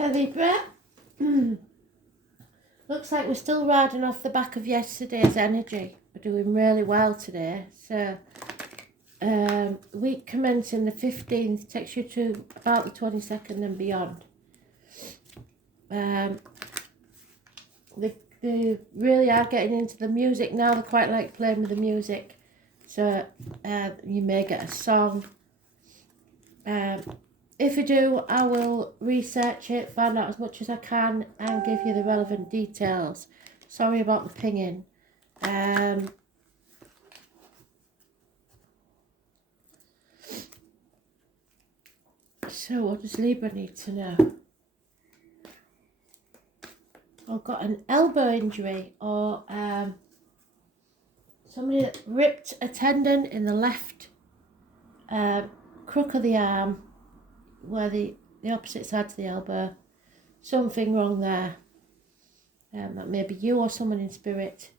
Okay, Libra. Looks like we're still riding off the back of yesterday's energy. We're doing really well today. So, week commencing the 15th takes you to about the 22nd and beyond. They really are getting into the music now. They quite like playing with the music. So, you may get a song. If I do, I will research it, find out as much as I can, and give you the relevant details. Sorry about the pinging. So what does Libra need to know? I've got an elbow injury, or somebody that ripped a tendon in the left crook of the arm, where the opposite side to the elbow. Something wrong there. That may be you or someone in spirit.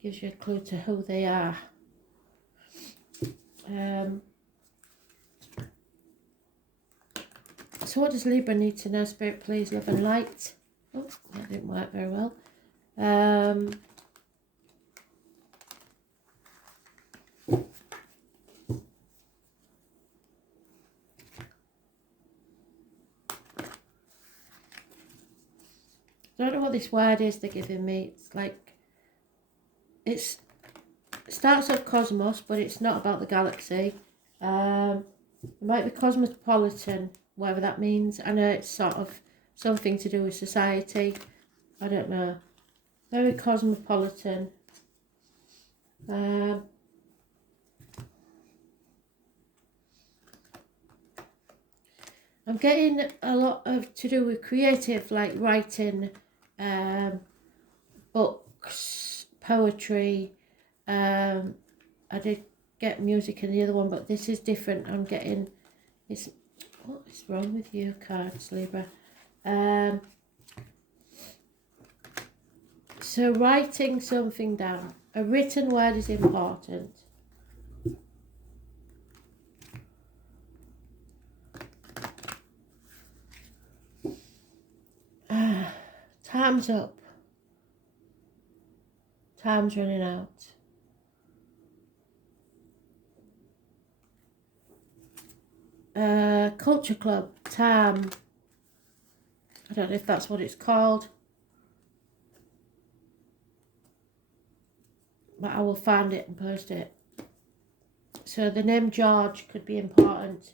Gives you a clue to who they are. So what does Libra need to know? Spirit, please, love and light. Oh, that didn't work very well. I don't know what this word is they're giving me. It's like, it starts off cosmos, but it's not about the galaxy. It might be cosmopolitan, whatever that means. I know it's sort of something to do with society. I don't know. Very cosmopolitan. I'm getting a lot of to do with creative, like writing, books, poetry. I did get music in the other one, but this is different. I'm getting, what is wrong with you, cards, Libra? So writing something down. A written word is important. Time's up. Time's running out. Culture Club, Tam. I don't know if that's what it's called, but I will find it and post it. So the name George could be important.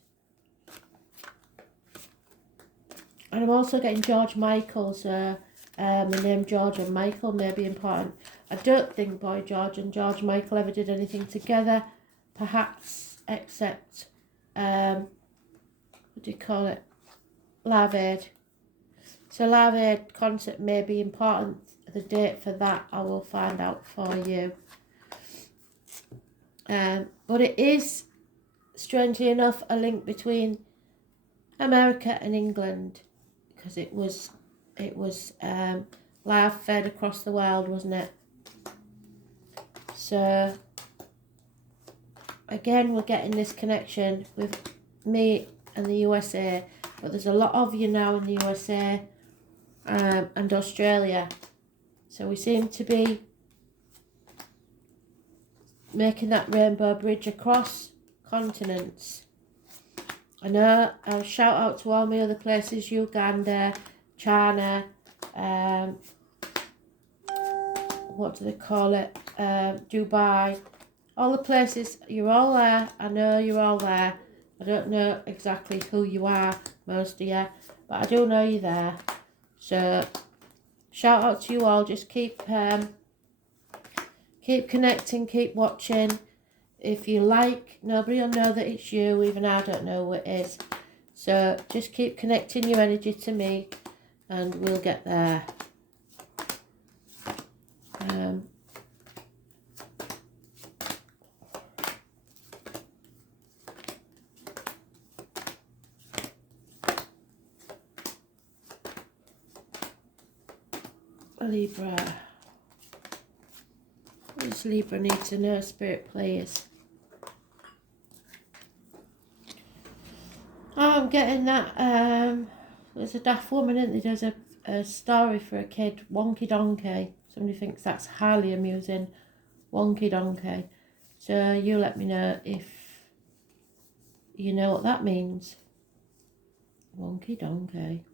And I'm also getting George Michael, so the name George and Michael may be important. I don't think Boy George and George Michael ever did anything together, perhaps, except, what do you call it? Live Aid. So Live Aid concert may be important. The date for that I will find out for you. But it is, strangely enough, a link between America and England, because it was live fed across the world, wasn't it? So again, we're getting this connection with me and the USA, but there's a lot of you now in the USA and Australia, so we seem to be making that rainbow bridge across continents. I know, I'll shout out to all my other places, Uganda, China, what do they call it, Dubai, all the places. You're all there. I know you're all there. I don't know exactly who you are, most of you, but I do know you're there. So shout out to you all. Just keep connecting, keep watching. If you like, nobody will know that it's you, even I don't know who it is. So just keep connecting your energy to me and we'll get there. Libra. What does Libra need to know, Spirit, please? Oh, I'm getting that There's a daft woman, isn't there? There's a story for a kid, Wonky Donkey. Somebody thinks that's highly amusing. Wonky Donkey. So you let me know if you know what that means. Wonky Donkey.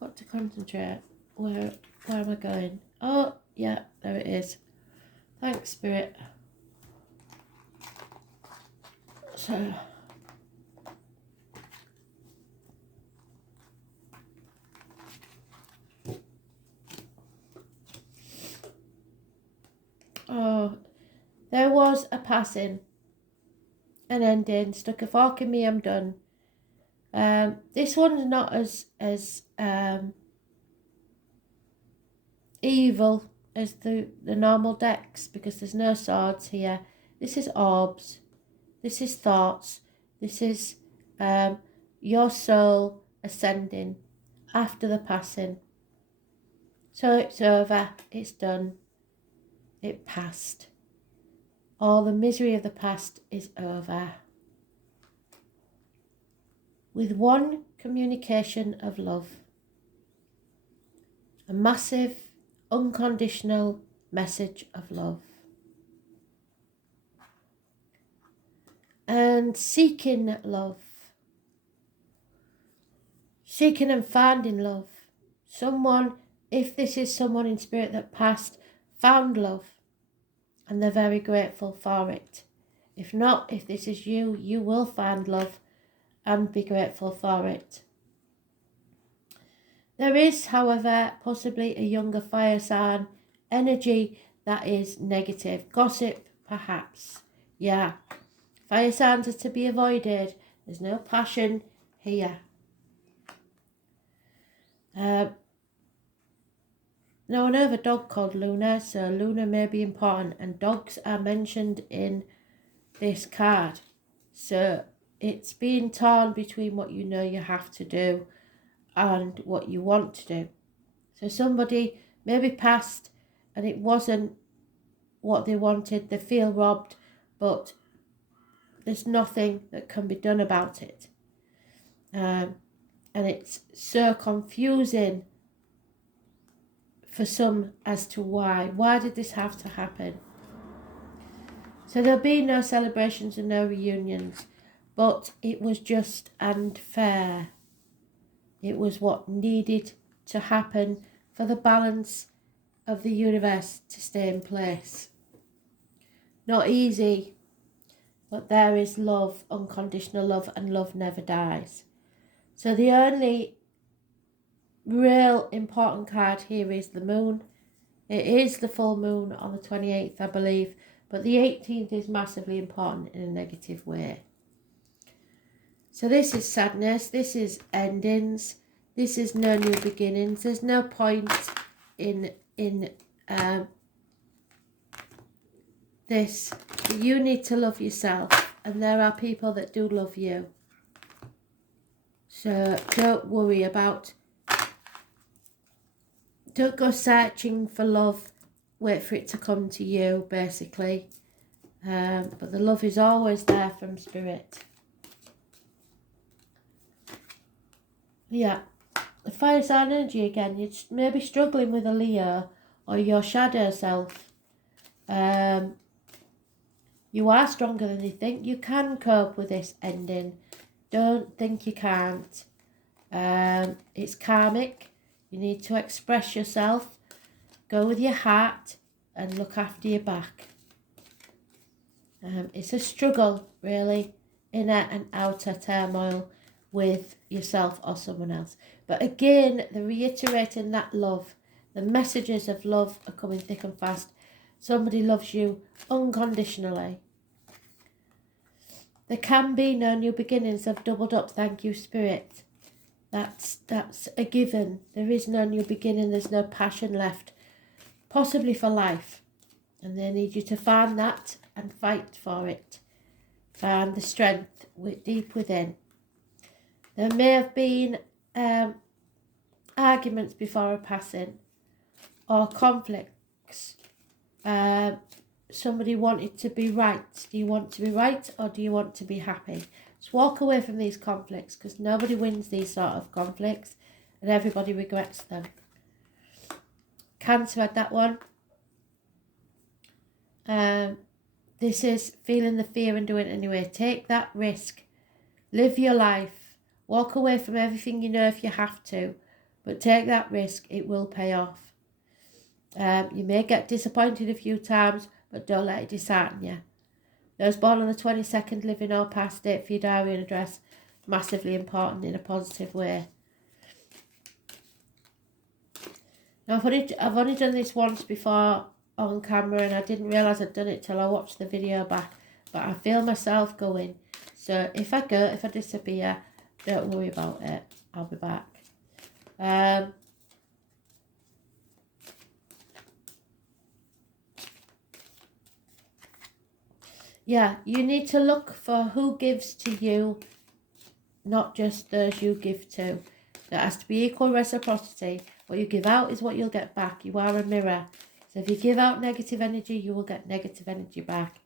Got to concentrate. Where am I going? Oh, yeah, there it is. Thanks, Spirit. So, oh, there was a passing, an ending. Stuck a fork in me, I'm done. This one's not as evil as the normal decks because there's no swords here. This is orbs. This is thoughts. This is your soul ascending after the passing. So it's over. It's done. It passed. All the misery of the past is over. With one communication of love. A massive, unconditional message of love. And seeking love. Seeking and finding love. Someone, if this is someone in spirit that passed, found love. And they're very grateful for it. If not, if this is you, you will find love and be grateful for it. There is, however, possibly a younger fire sign energy that is negative. Gossip, perhaps. Yeah. Fire signs are to be avoided. There's no passion here. Now, I know of a dog called Luna, so Luna may be important, and dogs are mentioned in this card. So it's being torn between what you know you have to do and what you want to do. So somebody maybe passed and it wasn't what they wanted. They feel robbed, but there's nothing that can be done about it. And it's so confusing for some as to why. Why did this have to happen? So there'll be no celebrations and no reunions, but it was just and fair. It was what needed to happen for the balance of the universe to stay in place. Not easy, but there is love, unconditional love, and love never dies. So the only real important card here is the moon. It is the full moon on the 28th, I believe, but the 18th is massively important in a negative way. So this is sadness, this is endings, this is no new beginnings. There's no point in this. You need to love yourself, and there are people that do love you. So don't worry about, don't go searching for love, wait for it to come to you, basically. But the love is always there from spirit. Yeah, the fire sign energy again. You're maybe struggling with a Leo or your shadow self. You are stronger than you think. You can cope with this ending. Don't think you can't. It's karmic. You need to express yourself. Go with your heart and look after your back. It's a struggle, really. Inner and outer turmoil with yourself or someone else. But again, they're reiterating that love. The messages of love are coming thick and fast. Somebody loves you unconditionally. There can be no new beginnings. I've doubled up, thank you, Spirit. That's a given. There is no new beginning. There's no passion left, possibly for life. And they need you to find that and fight for it. Find the strength deep within. There may have been arguments before a passing or conflicts. somebody wanted to be right. Do you want to be right or do you want to be happy? Just walk away from these conflicts, because nobody wins these sort of conflicts and everybody regrets them. Cancer had that one. This is feeling the fear and doing it anyway. Take that risk. Live your life. Walk away from everything you know if you have to. But take that risk. It will pay off. You may get disappointed a few times, but don't let it dishearten you. Those born on the 22nd, living or past, date for your diary and address. Massively important in a positive way. Now, I've only done this once before on camera, and I didn't realise I'd done it till I watched the video back. But I feel myself going. So if I disappear, don't worry about it. I'll be back. Yeah, you need to look for who gives to you, not just those you give to. There has to be equal reciprocity. What you give out is what you'll get back. You are a mirror. So if you give out negative energy, you will get negative energy back.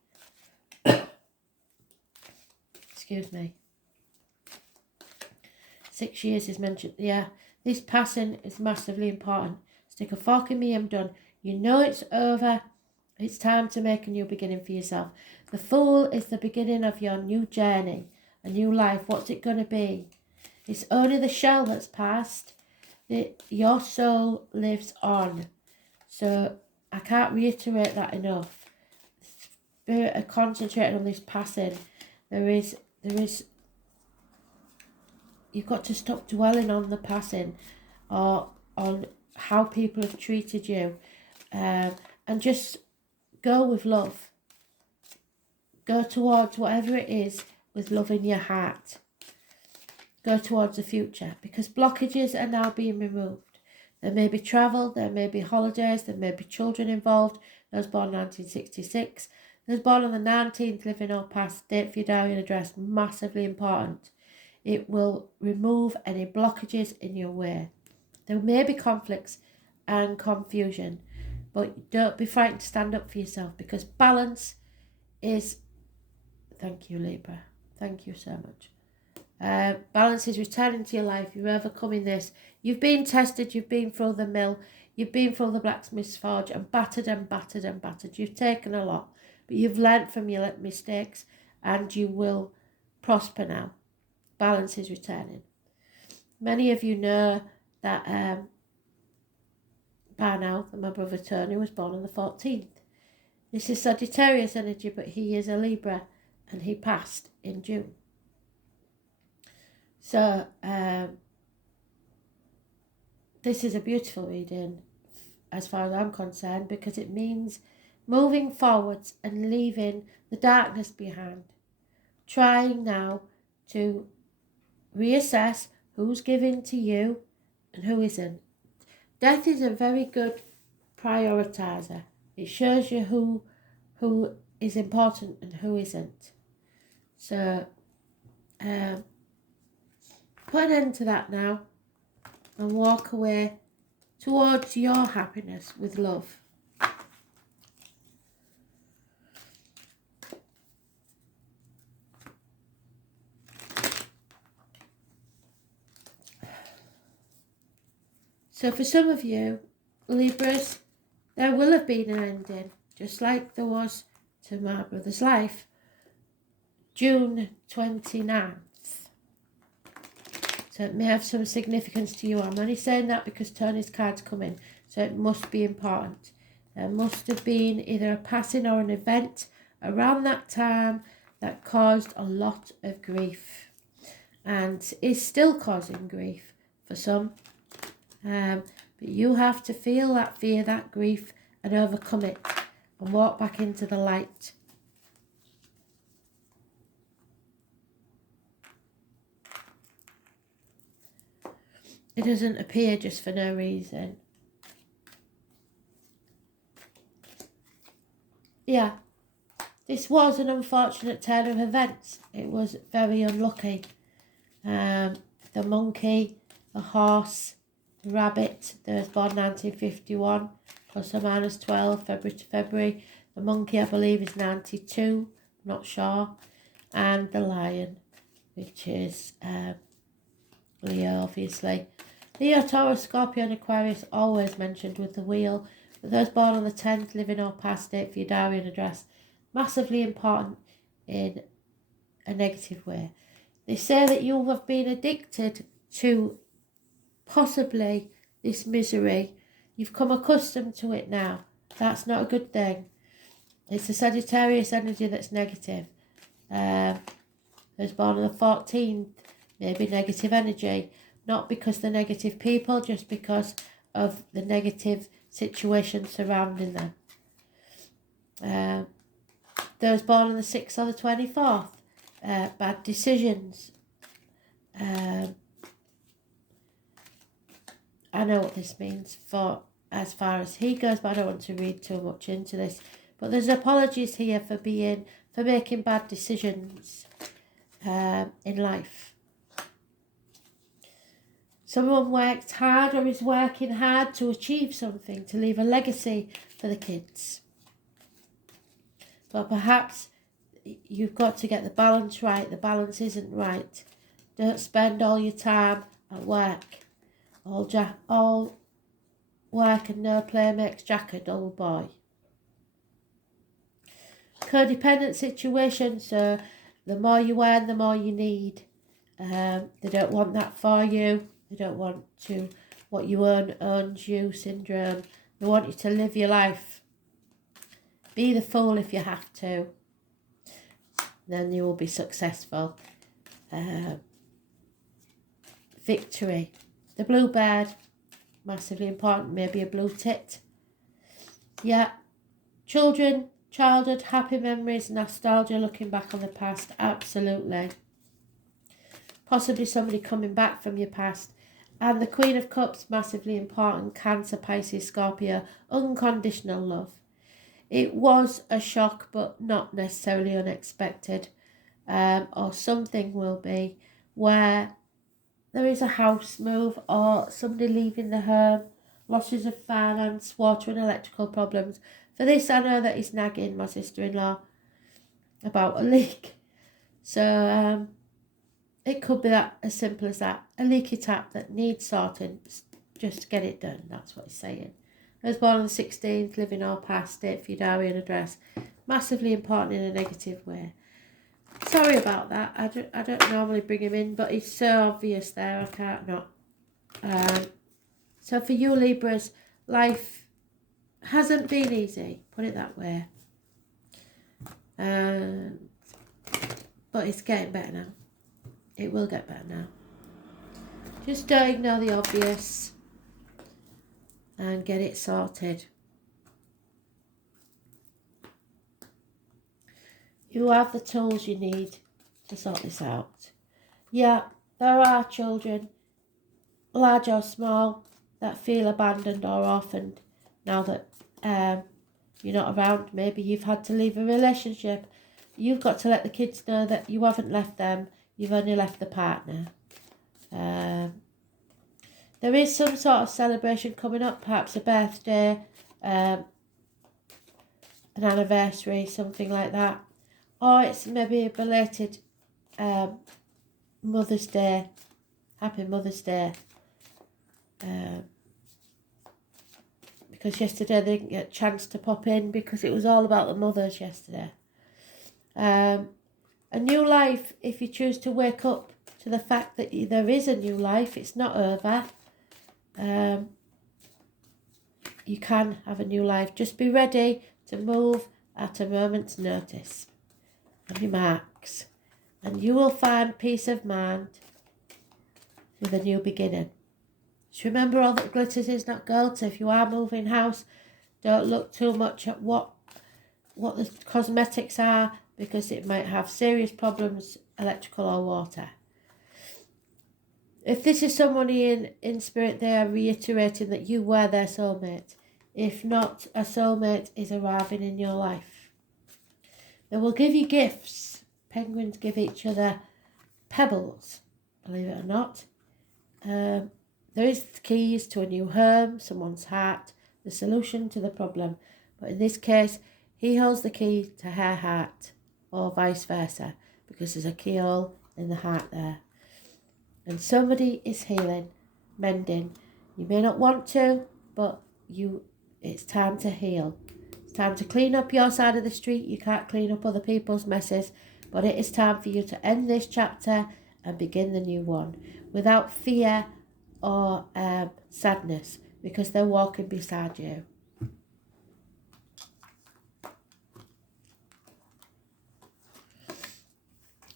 Excuse me. 6 years is mentioned. Yeah, this passing is massively important. Stick a fork in me, I'm done. You know it's over. It's time to make a new beginning for yourself. The Fool is the beginning of your new journey, a new life. What's it going to be? It's only the shell that's passed. Your soul lives on. So I can't reiterate that enough. Spirit are concentrating on this passing. There is. You've got to stop dwelling on the passing, or on how people have treated you, and just go with love. Go towards whatever it is with love in your heart. Go towards the future, because blockages are now being removed. There may be travel, there may be holidays, there may be children involved. Those born 1966. Those born on the 19th, living or past, date for your diary and address, massively important. It will remove any blockages in your way. There may be conflicts and confusion, but don't be frightened to stand up for yourself, because balance is... Thank you, Libra. Thank you so much. Balance is returning to your life. You're overcoming this. You've been tested. You've been through the mill. You've been through the blacksmith's forge and battered and battered and battered. You've taken a lot, but you've learnt from your mistakes, and you will prosper now. Balance is returning. Many of you know that by now that my brother Tony was born on the 14th. This is Sagittarius energy, but he is a Libra, and he passed in June. So this is a beautiful reading as far as I'm concerned, because it means moving forwards and leaving the darkness behind. Trying now to reassess who's giving to you and who isn't. Death is a very good prioritizer. It shows you who is important and who isn't. So put an end to that now and walk away towards your happiness with love. So for some of you, Libras, there will have been an ending, just like there was to my brother's life, June 29th. So it may have some significance to you. I'm only saying that because Tony's card's coming, so it must be important. There must have been either a passing or an event around that time that caused a lot of grief, and is still causing grief for some. But you have to feel that fear, that grief, and overcome it and walk back into the light. It doesn't appear just for no reason. Yeah, this was an unfortunate turn of events. It was very unlucky. The monkey, the horse, rabbit, that was born 1951, plus or minus 12, February to February. The monkey, I believe, is 92, not sure. And the lion, which is Leo, obviously. Leo, Taurus, Scorpio and Aquarius always mentioned with the wheel. But those born on the 10th, living or past date for your diary and address, massively important in a negative way. They say that you have been addicted to possibly this misery. You've come accustomed to it now. That's not a good thing. It's the Sagittarius energy that's negative. Those born on the 14th, maybe negative energy. Not because they're negative people, just because of the negative situation surrounding them. Those born on the 6th or the 24th, bad decisions. I know what this means for as far as he goes, but I don't want to read too much into this. But there's apologies here for making bad decisions in life. Someone worked hard or is working hard to achieve something, to leave a legacy for the kids. But perhaps you've got to get the balance right. The balance isn't right. Don't spend all your time at work. All work and no play makes Jack a dull boy. Codependent situation, so the more you earn, the more you need. They don't want that for you. They don't want to, what you earn owns you syndrome. They want you to live your life. Be the fool if you have to. Then you will be successful. Victory. The bluebird, massively important, maybe a blue tit. Yeah. Children, childhood, happy memories, nostalgia, looking back on the past, absolutely. Possibly somebody coming back from your past. And the Queen of Cups, massively important, Cancer, Pisces, Scorpio, unconditional love. It was a shock, but not necessarily unexpected. Or something will be where there is a house move or somebody leaving the home, losses of finance, water and electrical problems. For this, I know that he's nagging my sister-in-law about a leak. So it could be that as simple as that. A leaky tap that needs sorting. Just get it done. That's what he's saying. I was born on the 16th, living or past, date for your diary and address. Massively important in a negative way. Sorry about that. I don't normally bring him in, but it's so obvious there. I can't not. So for you Libras, life hasn't been easy. Put it that way. But it's getting better now. It will get better now. Just don't ignore the obvious and get it sorted. You have the tools you need to sort this out. Yeah, there are children, large or small, that feel abandoned or orphaned now that you're not around. Maybe you've had to leave a relationship. You've got to let the kids know that you haven't left them, you've only left the partner. There is some sort of celebration coming up, perhaps a birthday, an anniversary, something like that. Or it's maybe a belated Mother's Day. Happy Mother's Day. Because yesterday they didn't get a chance to pop in because it was all about the mothers yesterday. A new life, if you choose to wake up to the fact that there is a new life, it's not over. You can have a new life. Just be ready to move at a moment's notice. On your marks. And you will find peace of mind with a new beginning. Just remember, all that glitters is not gold. So if you are moving house, don't look too much at what the cosmetics are, because it might have serious problems, electrical or water. If this is somebody in spirit, they are reiterating that you were their soulmate. If not, a soulmate is arriving in your life. They will give you gifts. Penguins give each other pebbles, believe it or not. There is the keys to a new home, someone's heart, the solution to the problem. But in this case, He holds the key to her heart, or vice versa, because there's a keyhole in the heart there. And somebody is healing, mending. You may not want to, but it's time to heal. It's time to clean up your side of the street. You can't clean up other people's messes, but it is time for you to end this chapter and begin the new one without fear or sadness, because they're walking beside you.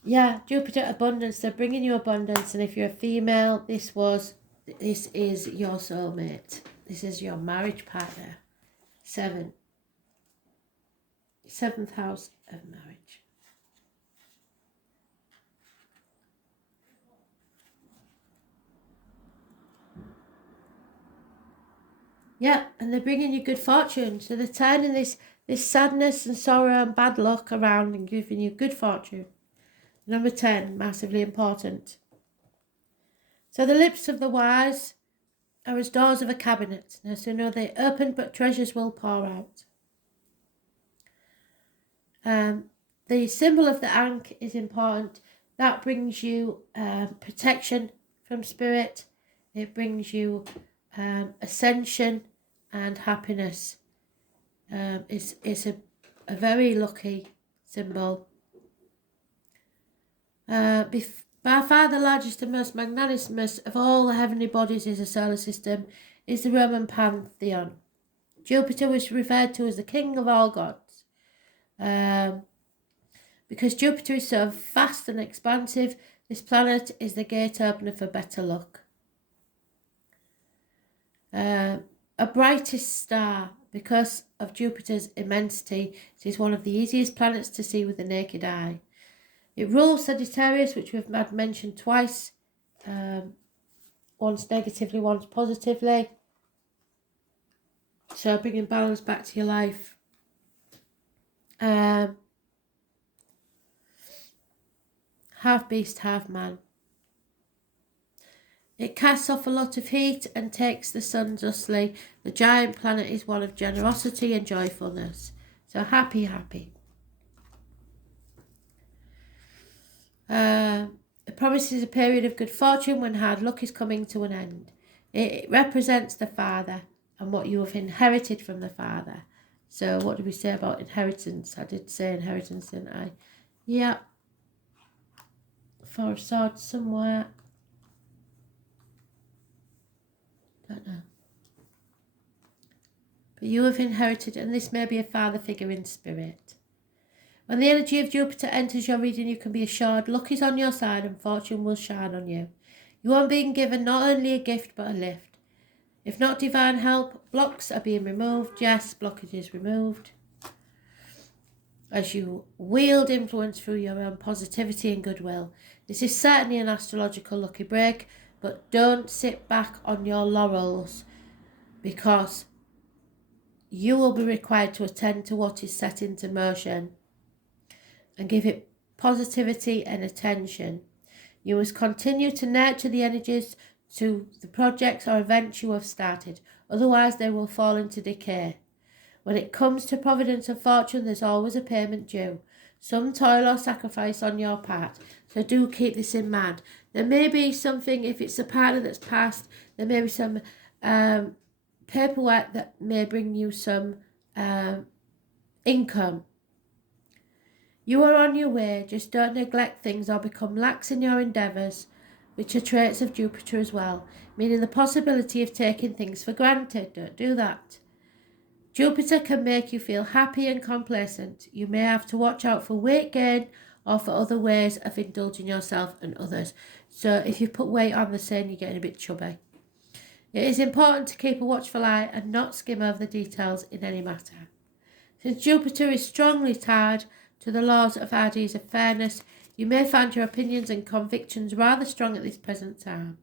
Yeah, Jupiter abundance, they're bringing you abundance, and if you're a female, this is your soulmate. This is your marriage partner. Seventh house of marriage. Yeah, and they're bringing you good fortune. So they're turning this sadness and sorrow and bad luck around and giving you good fortune. Number 10, massively important. So the lips of the wise are as doors of a cabinet. Now, so no, they open, but treasures will pour out. The symbol of the Ankh is important. That brings you protection from spirit. It brings you ascension and happiness. It's a very lucky symbol. By far the largest and most magnanimous of all the heavenly bodies in the solar system is the Roman pantheon. Jupiter was referred to as the king of all gods. Because Jupiter is so vast and expansive, this planet is the gate opener for better luck. A brightest star, because of Jupiter's immensity, it is one of the easiest planets to see with the naked eye. It rules Sagittarius, which we've had mentioned twice, once negatively, once positively. So bringing balance back to your life. Half beast, half man. It casts off a lot of heat and takes the sun dustly. The giant planet is one of generosity and joyfulness. So happy. It promises a period of good fortune when hard luck is coming to an end. It represents the father and what you have inherited from the father. So what did we say about inheritance? I did say inheritance, didn't I? Yeah. Four of Swords somewhere. Don't know. But you have inherited, and this may be a father figure in spirit. When the energy of Jupiter enters your reading, you can be assured luck is on your side and fortune will shine on you. You are being given not only a gift but a lift. If not divine help, blocks are being removed. Yes, blockages removed. As you wield influence through your own positivity and goodwill. This is certainly an astrological lucky break, but don't sit back on your laurels, because you will be required to attend to what is set into motion and give it positivity and attention. You must continue to nurture the energies to the projects or events you have started, otherwise they will fall into decay. When it comes to providence and fortune, there's always a payment due, some toil or sacrifice on your part, so do keep this in mind. There may be something, if it's a partner that's passed, there may be some paperwork that may bring you some income. You are on your way, just don't neglect things or become lax in your endeavours, which are traits of Jupiter as well, meaning the possibility of taking things for granted. Don't do that. Jupiter can make you feel happy and complacent. You may have to watch out for weight gain or for other ways of indulging yourself and others. So if you put weight on, they're saying you're getting a bit chubby. It is important to keep a watchful eye and not skim over the details in any matter. Since Jupiter is strongly tied to the laws of Hades of fairness, you may find your opinions and convictions rather strong at this present time.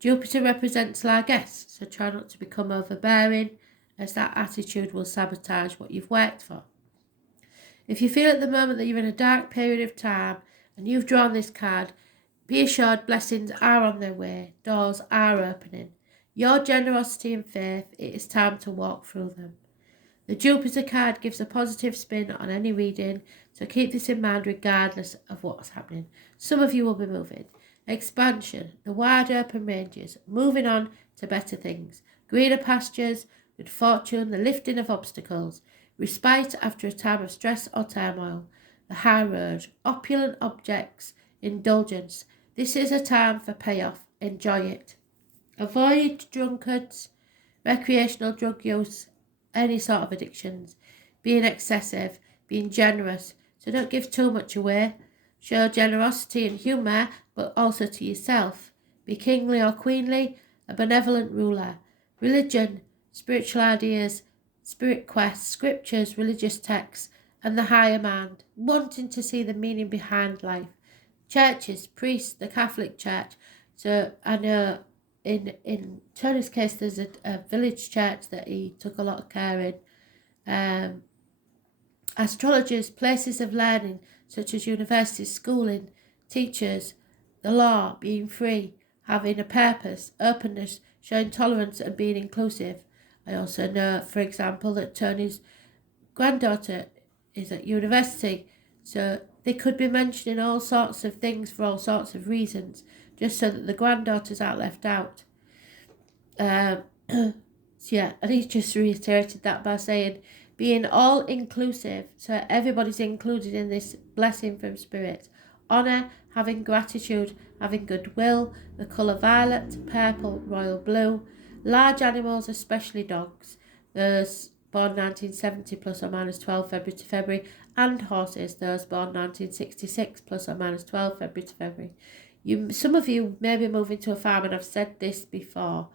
Jupiter represents largesse, so try not to become overbearing, as that attitude will sabotage what you've worked for. If you feel at the moment that you're in a dark period of time and you've drawn this card, be assured blessings are on their way, doors are opening. Your generosity and faith, it is time to walk through them. The Jupiter card gives a positive spin on any reading, so keep this in mind regardless of what's happening. Some of you will be moving. Expansion, the wide open ranges, moving on to better things. Greener pastures, good fortune, the lifting of obstacles. Respite after a time of stress or turmoil. The high road, opulent objects, indulgence. This is a time for payoff. Enjoy it. Avoid drunkards, recreational drug use, any sort of addictions. Being excessive, being generous. So don't give too much away. Show generosity and humour, but also to yourself. Be kingly or queenly, a benevolent ruler. Religion, spiritual ideas, spirit quests, scriptures, religious texts, and the higher mind, wanting to see the meaning behind life. Churches, priests, the Catholic Church. So I know in Tony's case there's a village church that he took a lot of care in. Astrologers, places of learning such as universities, schooling, teachers, the law, being free, having a purpose, openness, showing tolerance and being inclusive. I also know, for example, that Tony's granddaughter is at university, so they could be mentioning all sorts of things for all sorts of reasons, just so that the granddaughters aren't left out. So yeah, and he's just reiterated that by saying being all inclusive, so everybody's included in this blessing from Spirit. Honour, having gratitude, having goodwill, the colour violet, purple, royal blue. Large animals, especially dogs, those born 1970 plus or minus 12 February to February, and horses, those born 1966 plus or minus 12 February to February. Some of you may be moving to a farm, and I've said this before.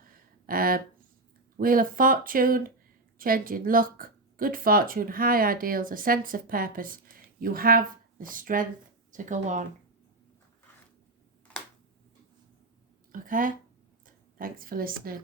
Wheel of Fortune, changing luck, good fortune, high ideals, a sense of purpose. You have the strength to go on. Okay? Thanks for listening.